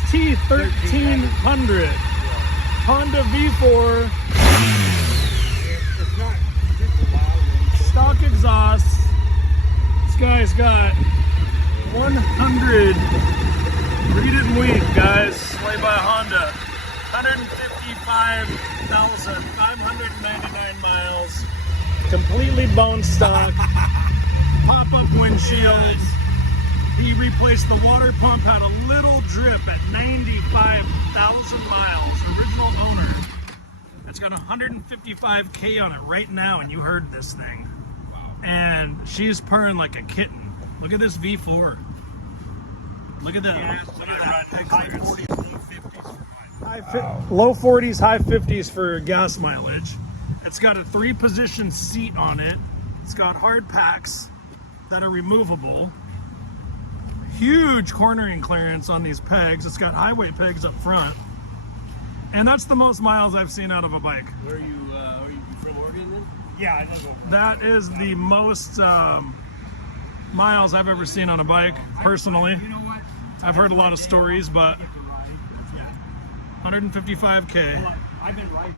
ST1300 Honda V4 It's not super loud. stock exhaust. This guy's got 100. Read it and weep, guys. Slay by Honda. 155,599 miles. Completely bone stock. Pop-up windshield. He replaced the water pump, had a little drip at 95,000 miles. Original owner. It's got 155K on it right now, and you heard this thing. And she's purring like a kitten. Look at this V4. Look at that. Look at that. High 40s, low 50s for mine. Low 40s, high 50s for gas mileage. It's got a 3-position seat on it. It's got hard packs that are removable. Huge cornering clearance on these pegs. It's got highway pegs up front. And that's the most miles I've seen out of a bike. Where are you from Oregon then? Yeah, I know. That is the most miles I've ever seen on a bike, personally. You know what? I've heard a lot of stories, but Get to ride. 155K. I've been riding.